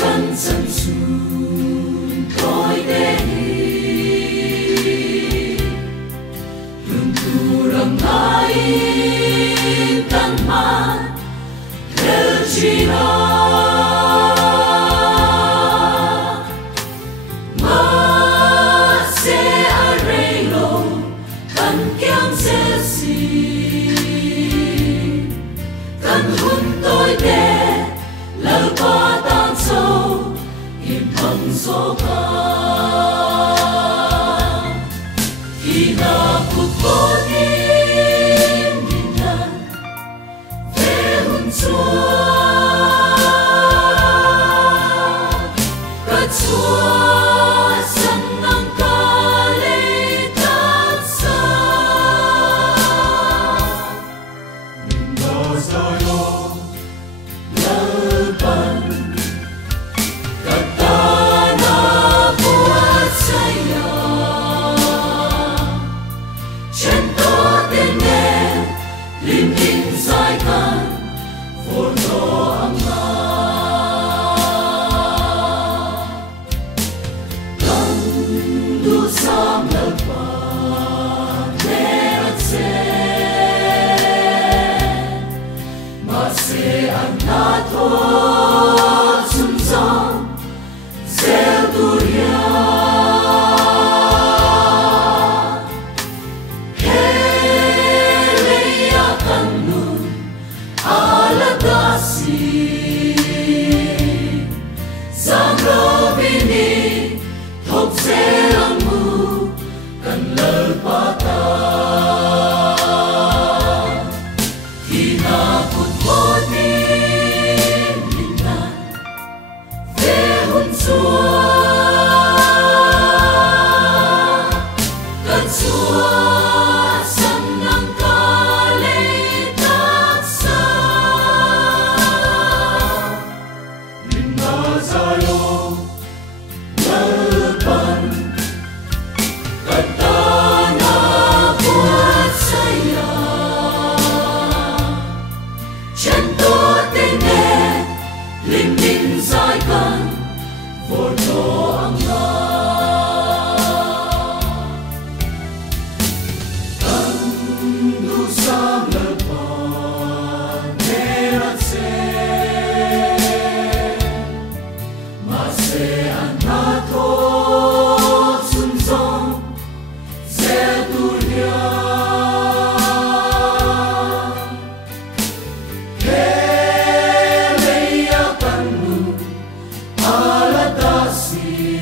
kan chân sun tôi để lung tu răng ai tan man theo chi na ma se array lo kan kiang se si kan hun tôi để lỡ qua tan sâu im hằng số ca khi na cuộc vô tin nhìn nan về hun chúa cất chúa sân nắng ca Leitan sa mình đã dài lo Leitan Katana Phuah saya trên to tên nghe lim in dài kan vô lo âm na kan du sam Leitan nerat se ma se an na tho sun sam Sel durian Hele akan nun aladasi zawmkhawmin thok selang mu kan lal patan hina put motin linan ve hun chúa cất chúa sân nắng ca Leitan sa mình đã dài lo Leitan Katana Phuah saya trên to tên nghe lim dim dài kan vô lo âm na kan du sam Leitan nerat se ma se an na tho sun som se durian hele akan nun aladasi